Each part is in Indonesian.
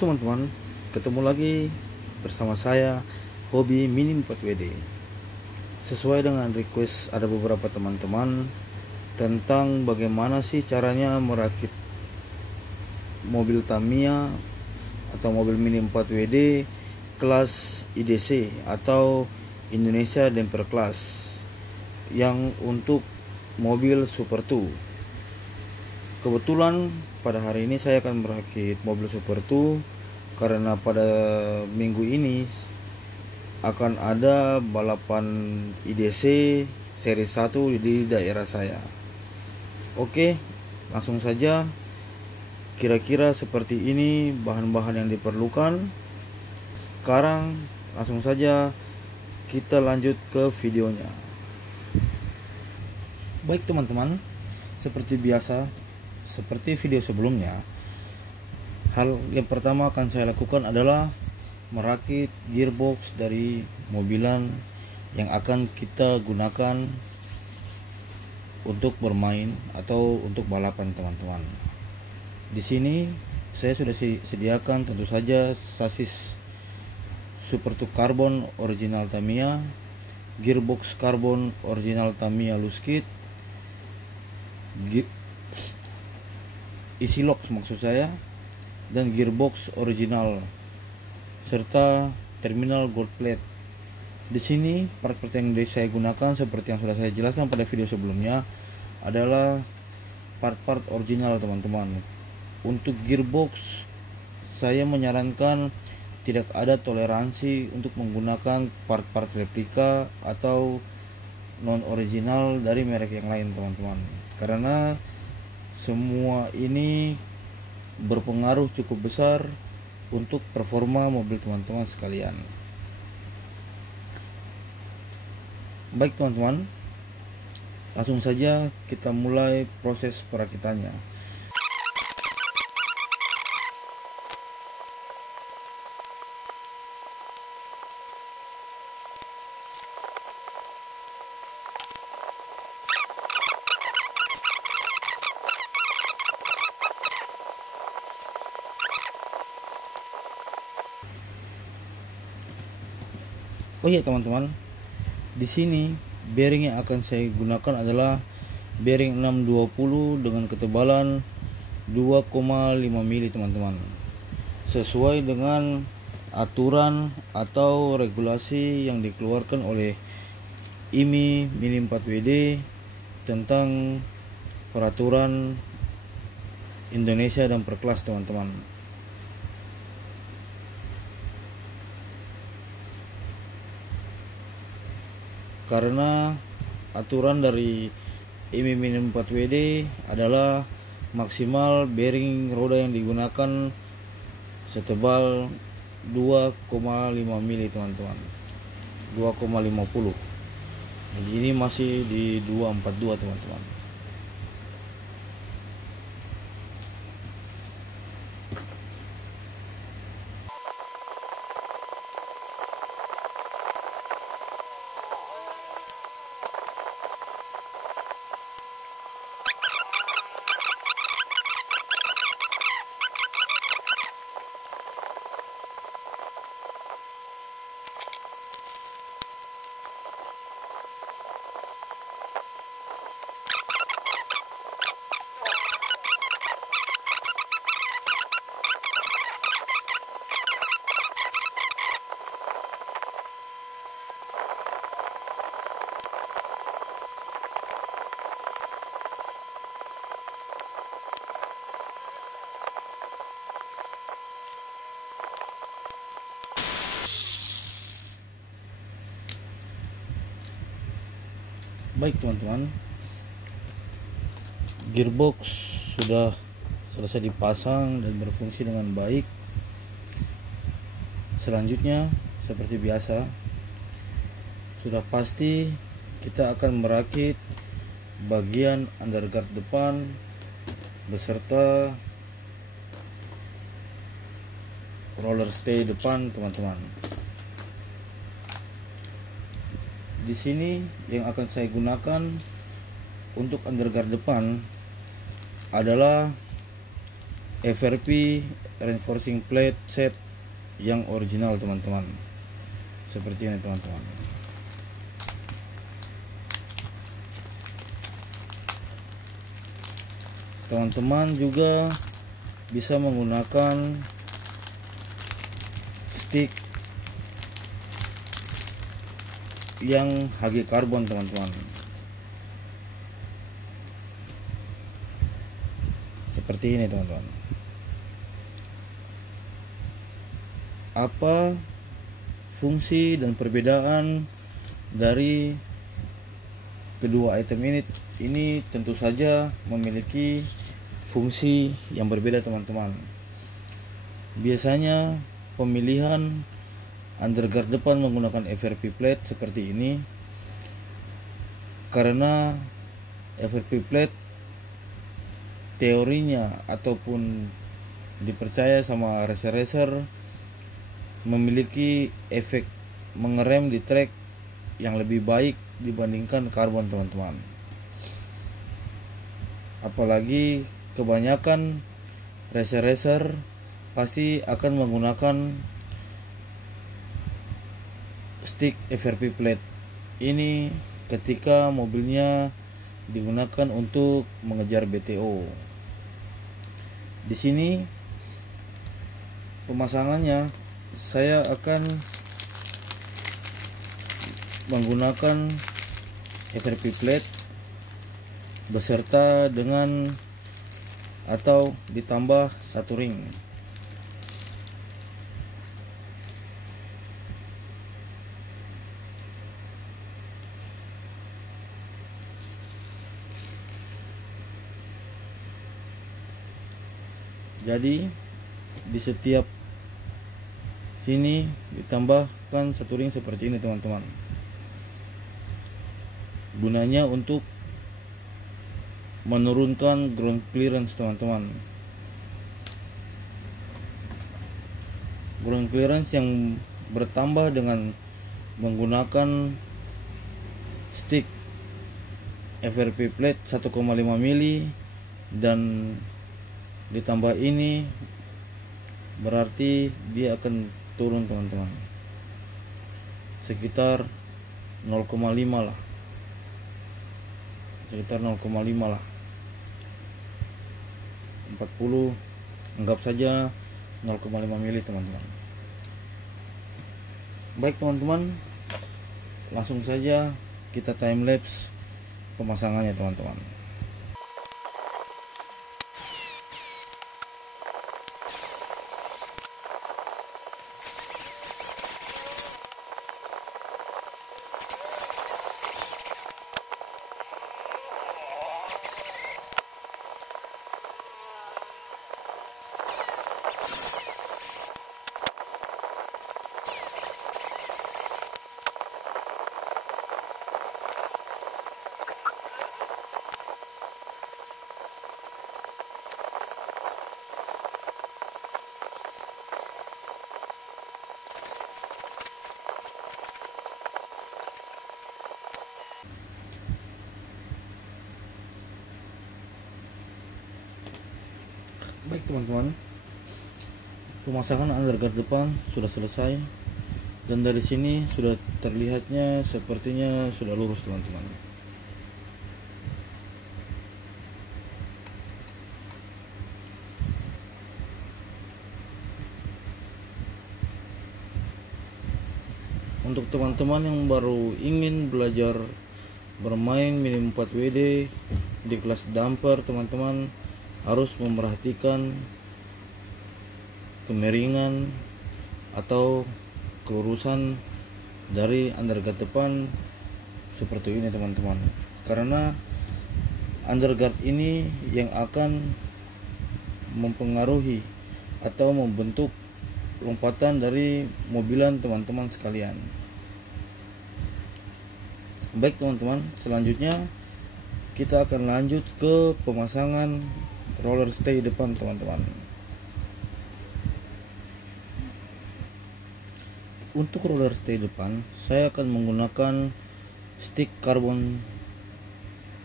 teman-teman, ketemu lagi bersama saya Hobi Minim 4WD. Sesuai dengan request ada beberapa teman-teman tentang bagaimana sih caranya merakit mobil Tamiya atau mobil Mini 4WD kelas IDC atau Indonesia Damper Class yang untuk mobil Super 2. Kebetulan pada hari ini saya akan merakit mobil Super 2 karena pada minggu ini akan ada balapan IDC seri 1 di daerah saya. Oke, langsung saja. Kira-kira seperti ini bahan-bahan yang diperlukan. Sekarang langsung saja kita lanjut ke videonya. Baik teman-teman, seperti biasa, seperti video sebelumnya, hal yang pertama akan saya lakukan adalah merakit gearbox dari mobilan yang akan kita gunakan untuk bermain atau untuk balapan teman-teman. Di sini saya sudah sediakan tentu saja sasis Super 2 Carbon original Tamiya, gearbox karbon original Tamiya loose kit, isi lock maksud saya, dan gearbox original serta terminal gold plate. Di sini part-part yang saya gunakan seperti yang sudah saya jelaskan pada video sebelumnya adalah part-part original teman-teman. Untuk gearbox saya menyarankan tidak ada toleransi untuk menggunakan part-part replika atau non original dari merek yang lain teman-teman, karena semua ini berpengaruh cukup besar untuk performa mobil teman-teman sekalian. Baik teman-teman, langsung saja kita mulai proses perakitannya. Oh iya teman-teman, di sini bearing yang akan saya gunakan adalah bearing 620 dengan ketebalan 2,5 mili teman-teman, sesuai dengan aturan atau regulasi yang dikeluarkan oleh IMI Mini 4WD tentang peraturan Indonesia dan Perkelas teman-teman. Karena aturan dari IMI Mini 4WD adalah maksimal bearing roda yang digunakan setebal 2,5 mili teman-teman, 2,50. Jadi ini masih di 242 teman-teman. Baik teman-teman, gearbox sudah selesai dipasang dan berfungsi dengan baik. Selanjutnya seperti biasa, sudah pasti kita akan merakit bagian underguard depan beserta roller stay depan teman-teman. Di sini yang akan saya gunakan untuk underguard depan adalah FRP reinforcing plate set yang original teman-teman, seperti ini teman-teman. Teman-teman juga bisa menggunakan stick yang HG karbon teman-teman, seperti ini teman-teman. Apa fungsi dan perbedaan dari kedua item ini? Ini tentu saja memiliki fungsi yang berbeda teman-teman. Biasanya pemilihan underguard depan menggunakan FRP plate seperti ini karena FRP plate teorinya ataupun dipercaya sama racer memiliki efek mengerem di track yang lebih baik dibandingkan karbon teman-teman. Apalagi kebanyakan racer pasti akan menggunakan stick FRP plate ini ketika mobilnya digunakan untuk mengejar BTO. Di sini pemasangannya saya akan menggunakan FRP plate beserta dengan atau ditambah satu ring. Jadi di setiap sini ditambahkan satu ring seperti ini teman-teman. Gunanya untuk menurunkan ground clearance teman-teman. Ground clearance yang bertambah dengan menggunakan stick FRP plate 1,5 mili dan ditambah ini berarti dia akan turun teman-teman sekitar 0,5 lah, sekitar 0,5 lah, 40, anggap saja 0,5 mili teman-teman. Baik teman-teman, langsung saja kita time lapse pemasangannya teman-teman. Baik teman-teman, pemasangan underguard depan sudah selesai dan dari sini sudah terlihatnya sepertinya sudah lurus teman-teman. Untuk teman-teman yang baru ingin belajar bermain Mini 4 WD di kelas damper, teman-teman harus memperhatikan kemiringan atau kelurusan dari underguard depan seperti ini teman-teman, karena underguard ini yang akan mempengaruhi atau membentuk lompatan dari mobilan teman-teman sekalian. Baik teman-teman, selanjutnya kita akan lanjut ke pemasangan roller stay depan teman-teman. Untuk roller stay depan saya akan menggunakan stick karbon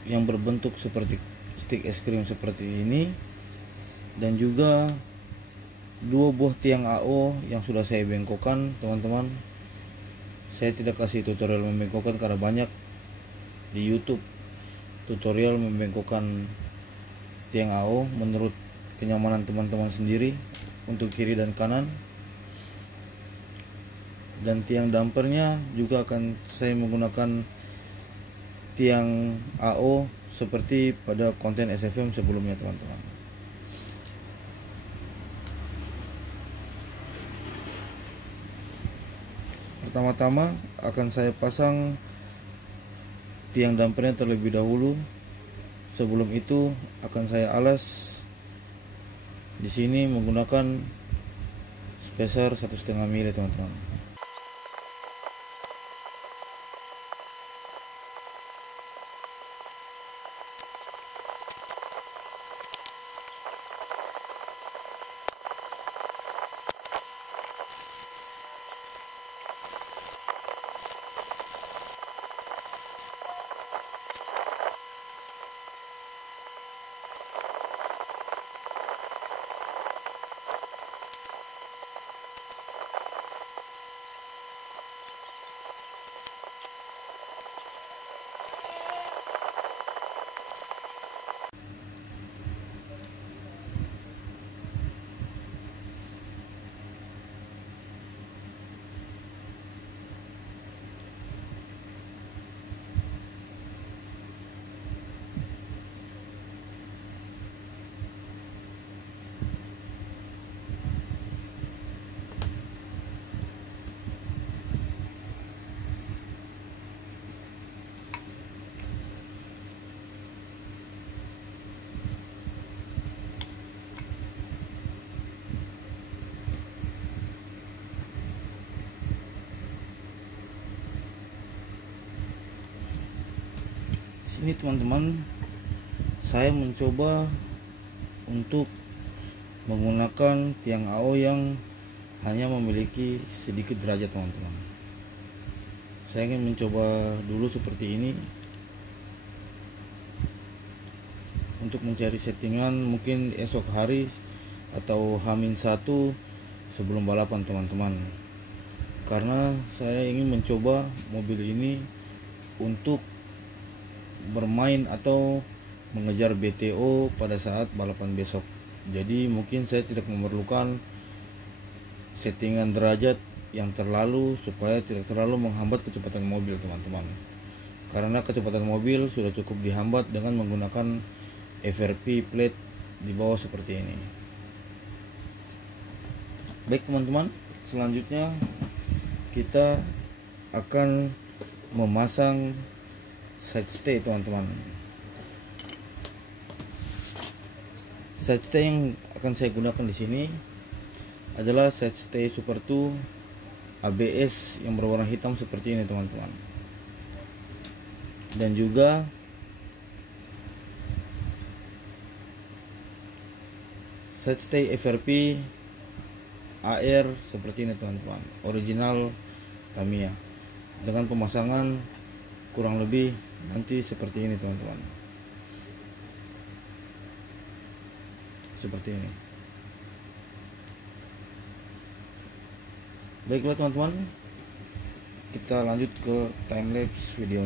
yang berbentuk seperti stick es krim seperti ini Dan juga dua buah tiang AO yang sudah saya bengkokkan, teman-teman. Saya tidak kasih tutorial membengkokkan karena banyak di YouTube tutorial membengkokkan tiang AO menurut kenyamanan teman-teman sendiri untuk kiri dan kanan. Dan tiang dampernya juga akan saya menggunakan tiang AO seperti pada konten SFM sebelumnya, teman-teman. Pertama-tama akan saya pasang tiang dampernya terlebih dahulu. Sebelum itu akan saya alas di sini menggunakan spacer 1,5 mili, teman-teman. Sini, teman-teman, saya mencoba untuk menggunakan tiang AO yang hanya memiliki sedikit derajat, teman-teman. Saya ingin mencoba dulu seperti ini untuk mencari settingan mungkin esok hari atau H-1 sebelum balapan, teman-teman. Karena saya ingin mencoba mobil ini untuk bermain atau mengejar BTO pada saat balapan besok. Jadi mungkin saya tidak memerlukan settingan derajat yang terlalu supaya tidak terlalu menghambat kecepatan mobil, teman-teman. Karena kecepatan mobil sudah cukup dihambat dengan menggunakan FRP plate di bawah seperti ini. Baik, teman-teman, selanjutnya kita akan memasang side stay, teman-teman. Side stay yang akan saya gunakan di sini adalah side stay Super 2 ABS yang berwarna hitam seperti ini, teman-teman. Dan juga side stay FRP AR seperti ini, teman-teman. Original Tamiya dengan pemasangan kurang lebih nanti seperti ini, teman-teman. Seperti ini. Baiklah, teman-teman, kita lanjut ke time lapse video.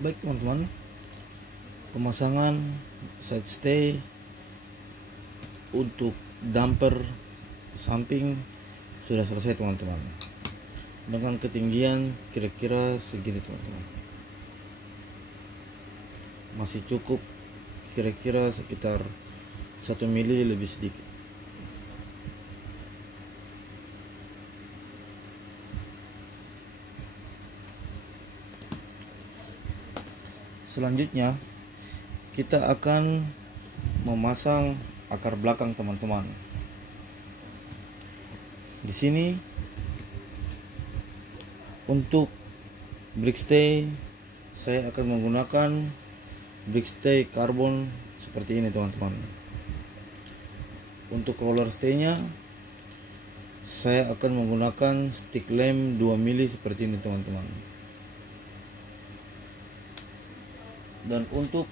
Baik, teman-teman, pemasangan side stay untuk damper samping sudah selesai, teman-teman, dengan ketinggian kira-kira segini, teman-teman. Masih cukup, kira-kira sekitar 1 mili lebih sedikit. Selanjutnya kita akan memasang akar belakang teman-teman. Di sini untuk brickstay saya akan menggunakan brickstay karbon seperti ini teman-teman. Untuk roller stay-nya saya akan menggunakan stick lem 2 mili seperti ini teman-teman. Dan untuk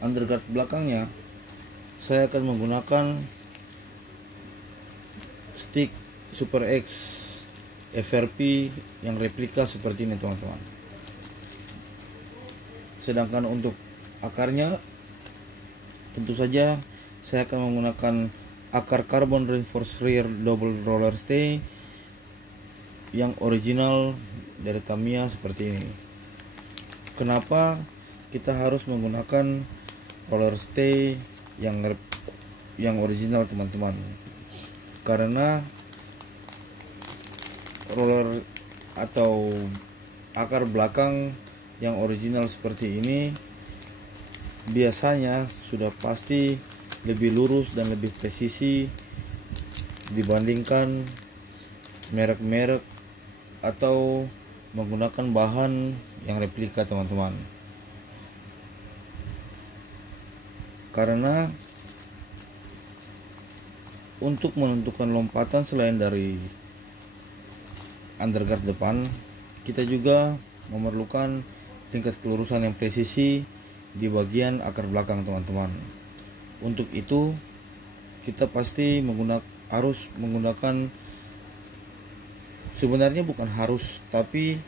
underguard belakangnya saya akan menggunakan stick Super X FRP yang replika seperti ini teman-teman. Sedangkan untuk akarnya tentu saja saya akan menggunakan akar carbon reinforced rear double roller stay yang original dari Tamiya seperti ini. Kenapa kita harus menggunakan roller stay yang original teman-teman? Karena roller atau akar belakang yang original seperti ini biasanya sudah pasti lebih lurus dan lebih presisi dibandingkan merek-merek atau menggunakan bahan yang replika teman-teman. Karena untuk menentukan lompatan selain dari underguard depan, kita juga memerlukan tingkat kelurusan yang presisi di bagian akar belakang teman-teman. Untuk itu kita pasti harus menggunakan, sebenarnya bukan harus, tapi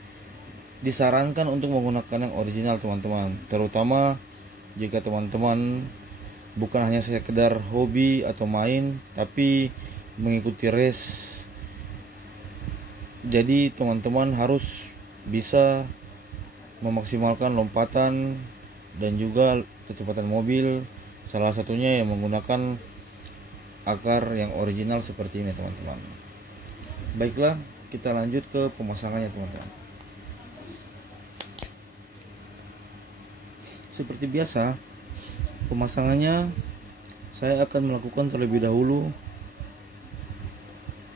disarankan untuk menggunakan yang original teman-teman, terutama jika teman-teman bukan hanya sekedar hobi atau main tapi mengikuti race. Jadi teman-teman harus bisa memaksimalkan lompatan dan juga kecepatan mobil, salah satunya yang menggunakan akar yang original seperti ini teman-teman. Baiklah, kita lanjut ke pemasangannya teman-teman. Seperti biasa, pemasangannya saya akan melakukan terlebih dahulu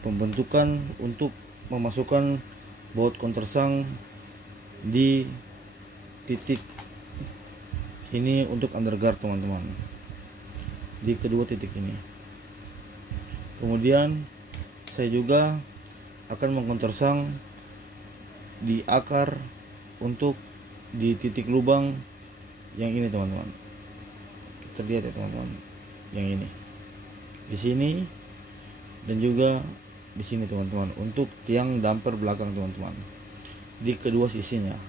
pembentukan untuk memasukkan baut countersunk di titik ini untuk underguard teman-teman, di kedua titik ini. Kemudian saya juga akan mengcountersunk di akar untuk di titik lubang yang ini teman-teman. Terlihat ya teman-teman, yang ini di sini dan juga di sini teman-teman, untuk tiang damper belakang teman-teman, di kedua sisinya.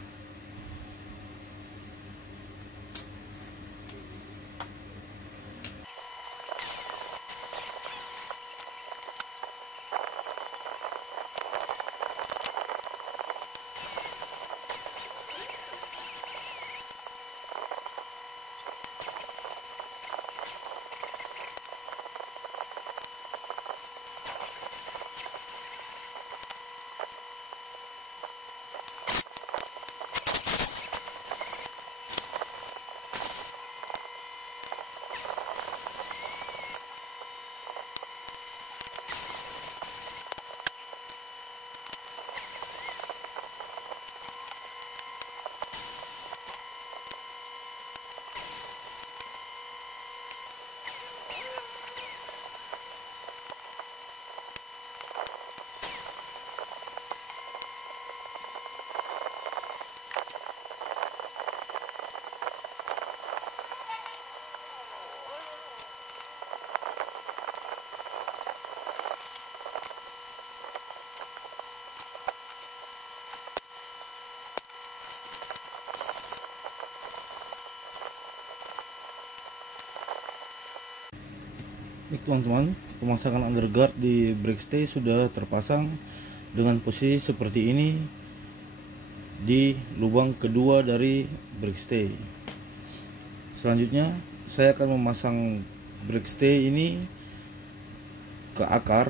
Baik teman-teman, pemasangan underguard di brickstay sudah terpasang dengan posisi seperti ini di lubang kedua dari brickstay. Selanjutnya saya akan memasang brickstay ini ke akar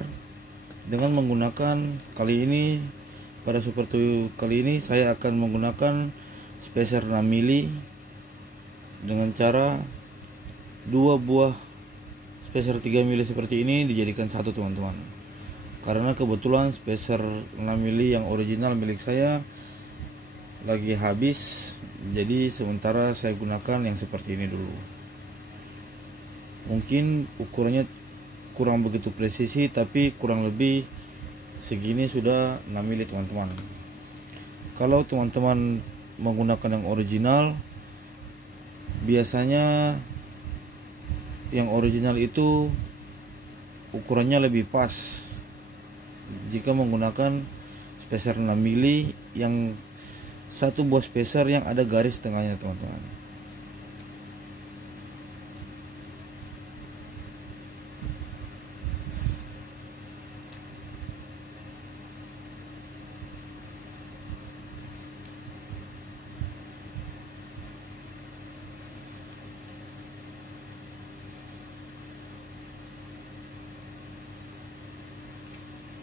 dengan menggunakan, kali ini pada seperti kali ini saya akan menggunakan spacer 6 mili dengan cara 2 buah spacer 3 mili seperti ini dijadikan satu, teman-teman. Karena kebetulan spacer 6 mili yang original milik saya lagi habis, jadi sementara saya gunakan yang seperti ini dulu. Mungkin ukurannya kurang begitu presisi, tapi kurang lebih segini sudah 6 mili, teman-teman. Kalau teman-teman menggunakan yang original, biasanya yang original itu ukurannya lebih pas jika menggunakan spacer 6 mili yang satu buah spacer yang ada garis tengahnya, teman-teman.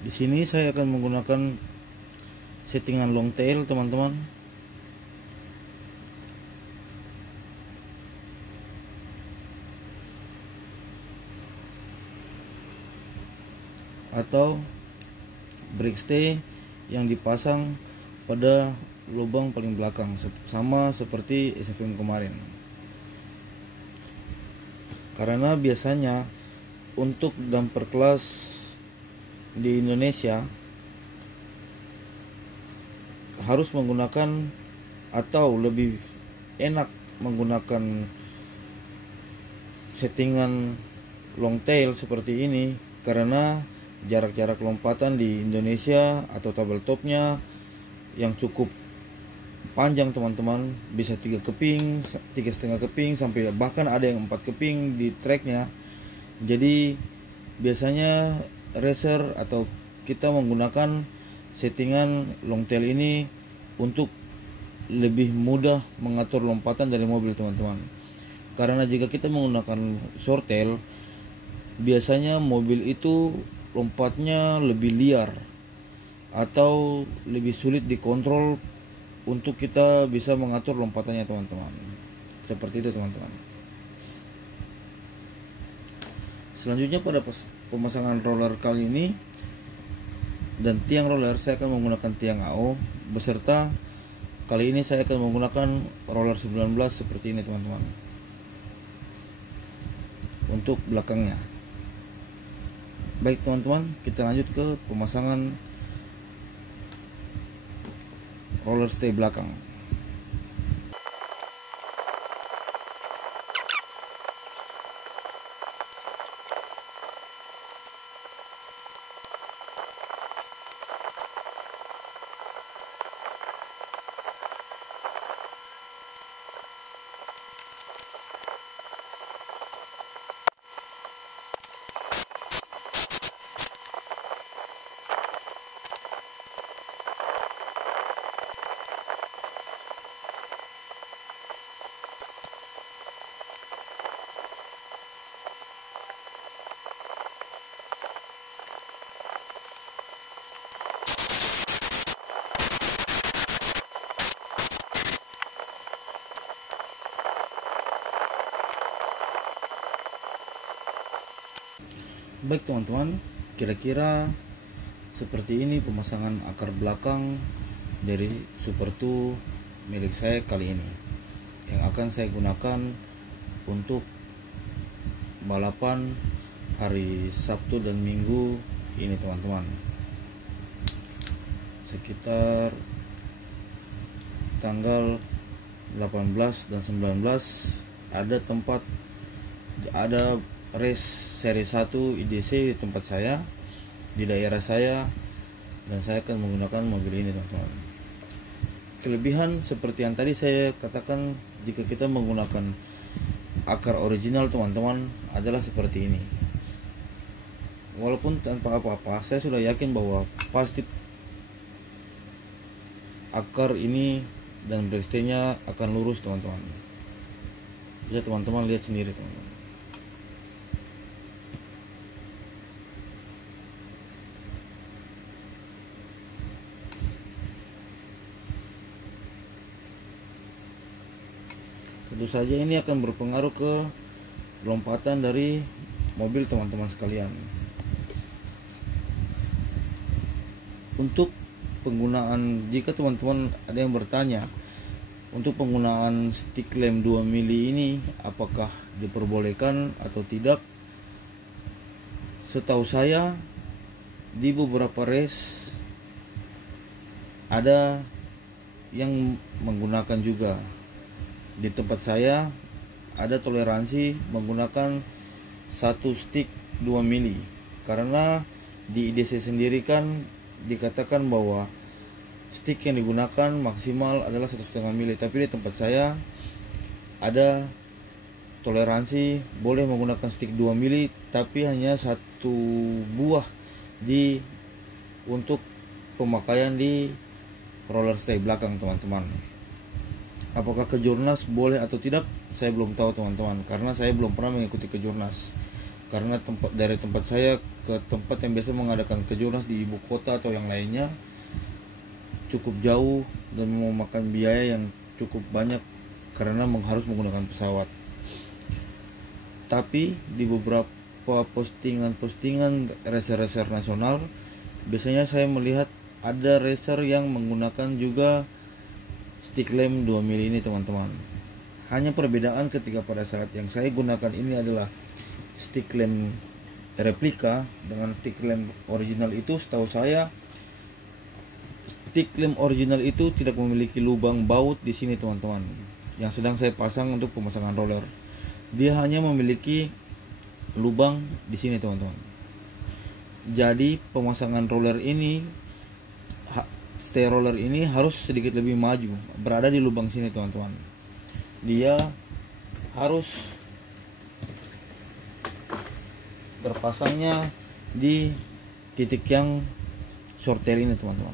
Di sini saya akan menggunakan settingan long tail, teman-teman. Atau brake stay yang dipasang pada lubang paling belakang, sama seperti SFM kemarin. Karena biasanya untuk damper kelas di Indonesia harus menggunakan atau lebih enak menggunakan settingan long tail seperti ini, karena jarak-jarak lompatan di Indonesia atau tabel topnya yang cukup panjang, teman-teman, bisa 3 keping, 3,5 keping, sampai bahkan ada yang 4 keping di tracknya. Jadi biasanya racer atau kita menggunakan settingan long tail ini untuk lebih mudah mengatur lompatan dari mobil, teman-teman. Karena jika kita menggunakan short tail, biasanya mobil itu lompatnya lebih liar atau lebih sulit dikontrol untuk kita bisa mengatur lompatannya, teman-teman. Seperti itu, teman-teman. Selanjutnya pada pemasangan roller kali ini dan tiang roller, saya akan menggunakan tiang AO beserta kali ini saya akan menggunakan roller 19 seperti ini, teman-teman, untuk belakangnya. Baik, teman-teman, kita lanjut ke pemasangan roller stay belakang. Baik, teman-teman, kira-kira seperti ini pemasangan akar belakang dari Super 2 milik saya kali ini, yang akan saya gunakan untuk balapan hari Sabtu dan Minggu ini, teman-teman. Sekitar tanggal 18 dan 19 ada race seri 1 IDC di tempat saya, di daerah saya, dan saya akan menggunakan mobil ini, teman-teman. Kelebihan seperti yang tadi saya katakan, jika kita menggunakan akar original, teman-teman, adalah seperti ini. Walaupun tanpa apa-apa, saya sudah yakin bahwa pasti akar ini dan brake nya akan lurus, teman-teman. Bisa teman-teman lihat sendiri, teman-teman. tentu saja ini akan berpengaruh ke lompatan dari mobil teman-teman sekalian. Untuk penggunaan, jika teman-teman ada yang bertanya, untuk penggunaan stick lem 2 mili ini apakah diperbolehkan atau tidak? Setahu saya di beberapa race ada yang menggunakan juga. Di tempat saya ada toleransi menggunakan satu stick 2 mili, karena di IDC sendiri kan dikatakan bahwa stick yang digunakan maksimal adalah 1,5 mili, tapi di tempat saya ada toleransi boleh menggunakan stick 2 mili tapi hanya satu buah untuk pemakaian di roller stay belakang, teman-teman. Apakah kejurnas boleh atau tidak, saya belum tahu, teman-teman, karena saya belum pernah mengikuti kejurnas. Karena dari tempat saya ke tempat yang biasa mengadakan kejurnas di ibu kota atau yang lainnya cukup jauh dan memakan biaya yang cukup banyak karena harus menggunakan pesawat. Tapi di beberapa postingan racer-racer nasional, biasanya saya melihat ada racer yang menggunakan juga stick lem 2 mili ini, teman-teman. Hanya perbedaan ketika pada saat yang saya gunakan ini adalah stick lem replika dengan stick lem original itu, setahu saya stick lem original itu tidak memiliki lubang baut di sini, teman-teman, yang sedang saya pasang untuk pemasangan roller. Dia hanya memiliki lubang di sini, teman-teman. Jadi pemasangan roller ini, stay roller ini harus sedikit lebih maju, berada di lubang sini, teman-teman. Dia harus berpasangnya di titik yang shorttail ini, teman-teman.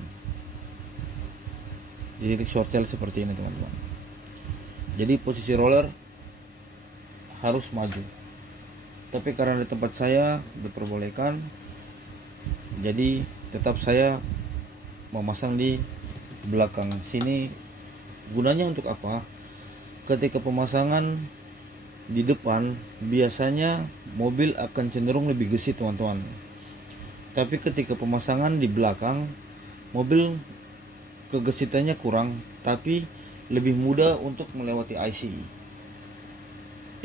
Di titik shorttail seperti ini, teman-teman. Jadi posisi roller harus maju. Tapi karena di tempat saya diperbolehkan, jadi tetap saya memasang di belakang sini. Gunanya untuk apa? Ketika pemasangan di depan biasanya mobil akan cenderung lebih gesit, teman-teman. Tapi ketika pemasangan di belakang, mobil kegesitannya kurang, tapi lebih mudah untuk melewati IC.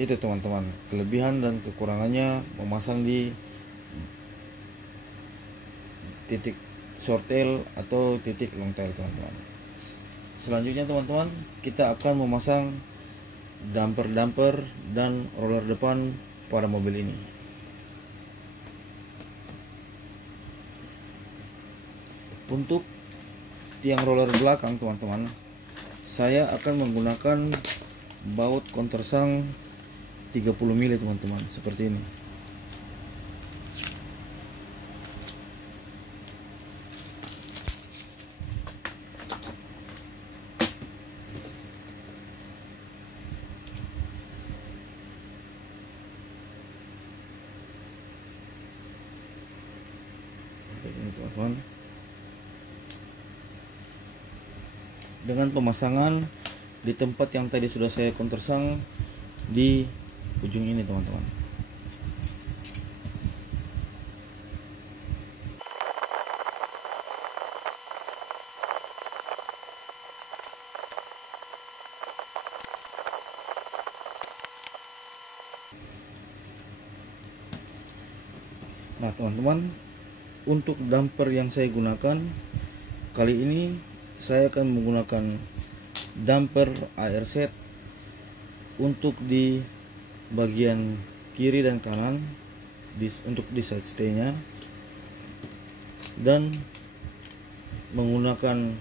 Itu, teman-teman, kelebihan dan kekurangannya memasang di titik shorttail atau titik longtail, teman-teman. Selanjutnya, teman-teman, kita akan memasang damper dan roller depan pada mobil ini. Untuk tiang roller belakang, teman-teman, saya akan menggunakan baut countersunk 30 mili, teman-teman, seperti ini. Ini, teman-teman. Dengan pemasangan di tempat yang tadi sudah saya countersunk di ujung ini, teman-teman. Nah, teman-teman, untuk damper yang saya gunakan kali ini, saya akan menggunakan damper ARZ untuk di bagian kiri dan kanan untuk di side stay nya, dan menggunakan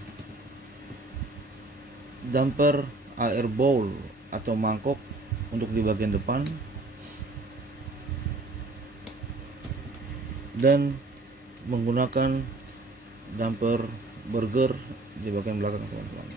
damper air bowl atau mangkok untuk di bagian depan, dan menggunakan damper burger di bagian belakang, teman-teman.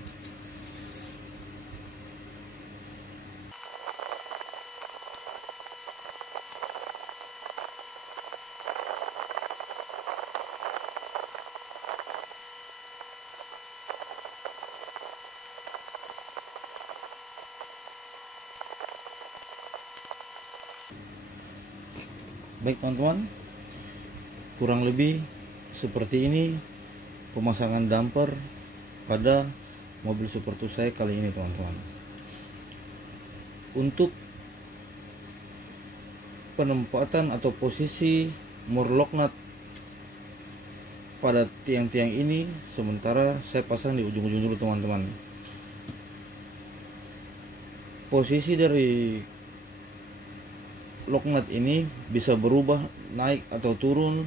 Baik teman-teman, kurang lebih seperti ini pemasangan damper pada mobil Super 2 saya kali ini teman-teman. Untuk penempatan atau posisi murlock nut pada tiang-tiang ini sementara saya pasang di ujung-ujung dulu teman-teman. Posisi dari lock nut ini bisa berubah naik atau turun,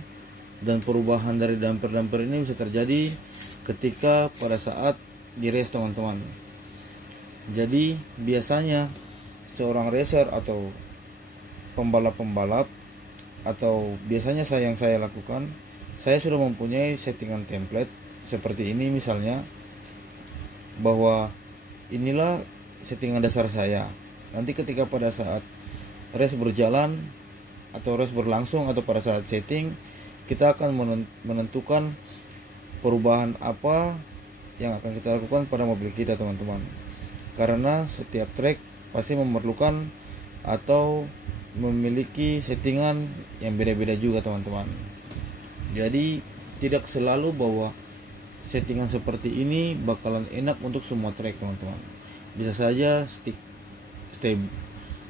dan perubahan dari damper-damper ini bisa terjadi ketika pada saat di race teman-teman. Jadi biasanya seorang racer atau pembalap-pembalap, atau biasanya yang saya lakukan, saya sudah mempunyai settingan template seperti ini misalnya, bahwa inilah settingan dasar saya. Nanti ketika pada saat race berjalan atau race berlangsung atau pada saat setting, kita akan menentukan perubahan apa yang akan kita lakukan pada mobil kita teman-teman. Karena setiap track pasti memerlukan atau memiliki settingan yang beda-beda juga teman-teman. Jadi tidak selalu bahwa settingan seperti ini bakalan enak untuk semua track teman-teman. Bisa saja stay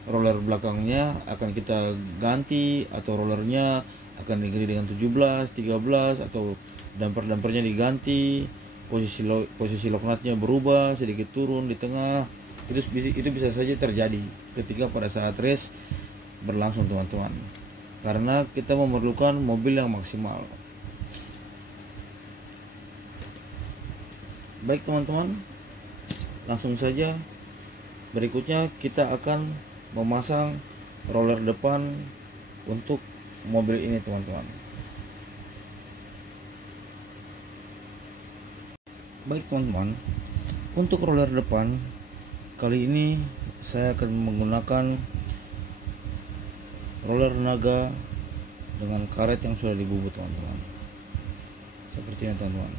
roller belakangnya akan kita ganti, atau rollernya akan diganti dengan 17, 13, atau damper-dampernya diganti, posisi lock nutnya berubah sedikit turun di tengah. Itu bisa saja terjadi ketika pada saat race berlangsung teman-teman, karena kita memerlukan mobil yang maksimal. Baik teman-teman, langsung saja berikutnya kita akan memasang roller depan untuk mobil ini teman-teman. Baik teman-teman, untuk roller depan kali ini saya akan menggunakan roller naga dengan karet yang sudah dibubut teman-teman, seperti ini teman-teman.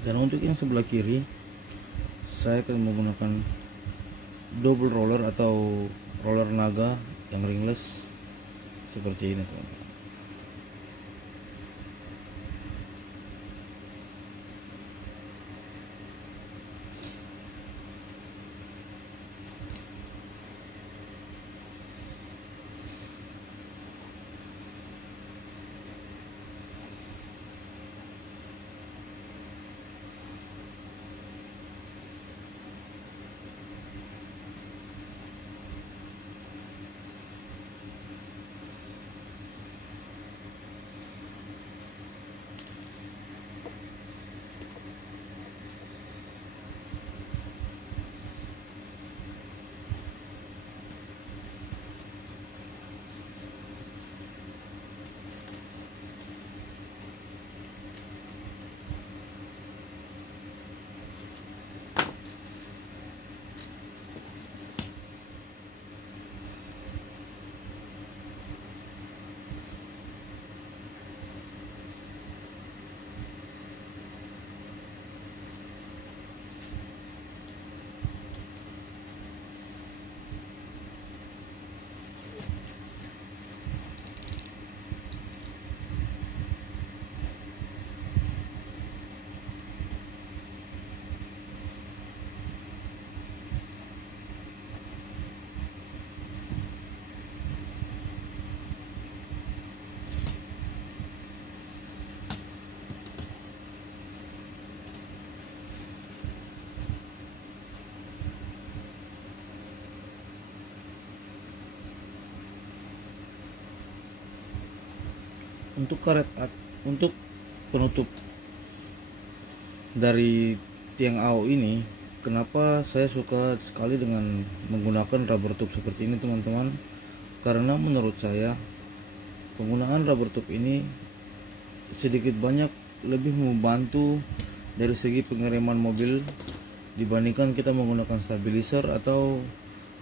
Dan untuk yang sebelah kiri saya akan menggunakan double roller atau roller naga yang ringless seperti ini teman-teman. Untuk penutup dari tiang AO ini, kenapa saya suka sekali dengan menggunakan rubber tube seperti ini teman-teman? Karena menurut saya penggunaan rubber tube ini sedikit banyak lebih membantu dari segi pengereman mobil dibandingkan kita menggunakan stabilizer atau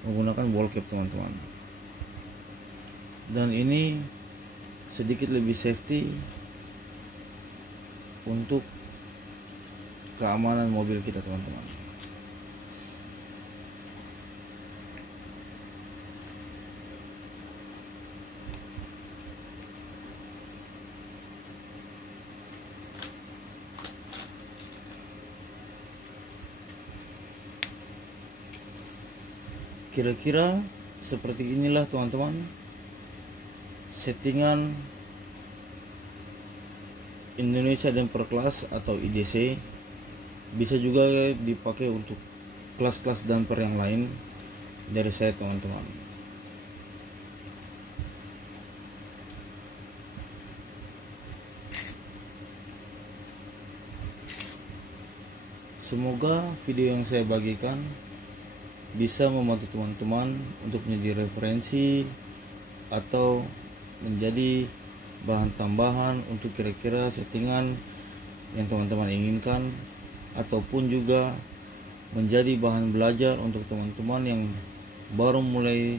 menggunakan ball cap teman-teman. Dan ini sedikit lebih safety untuk keamanan mobil kita teman-teman. Kira-kira seperti inilah teman-teman settingan Indonesia Damper Class atau IDC. Bisa juga dipakai untuk kelas-kelas damper yang lain dari saya teman-teman. Semoga video yang saya bagikan bisa membantu teman-teman untuk menjadi referensi atau menjadi bahan tambahan untuk kira-kira settingan yang teman-teman inginkan, ataupun juga menjadi bahan belajar untuk teman-teman yang baru mulai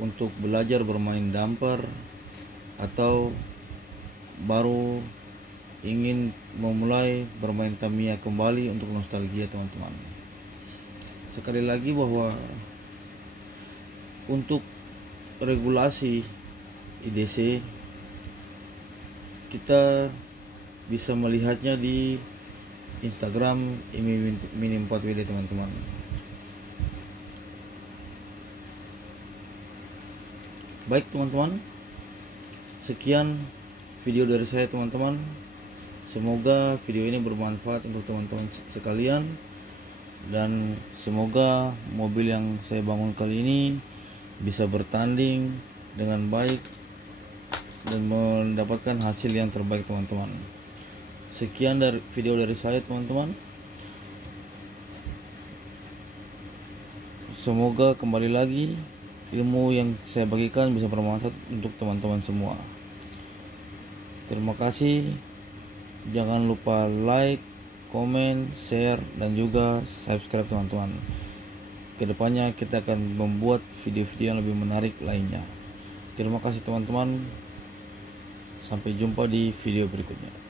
untuk belajar bermain damper atau baru ingin memulai bermain Tamiya kembali untuk nostalgia teman-teman. Sekali lagi bahwa untuk regulasi IDC kita bisa melihatnya di Instagram Mini 4WD teman-teman. Baik teman-teman, sekian video dari saya teman-teman. Semoga video ini bermanfaat untuk teman-teman sekalian, dan semoga mobil yang saya bangun kali ini bisa bertanding dengan baik dan mendapatkan hasil yang terbaik teman-teman. Sekian dari video dari saya teman-teman. Semoga kembali lagi ilmu yang saya bagikan bisa bermanfaat untuk teman-teman semua. Terima kasih. Jangan lupa like, komen, share, dan juga subscribe teman-teman. Kedepannya kita akan membuat video-video yang lebih menarik lainnya. Terima kasih teman-teman. Sampai jumpa di video berikutnya.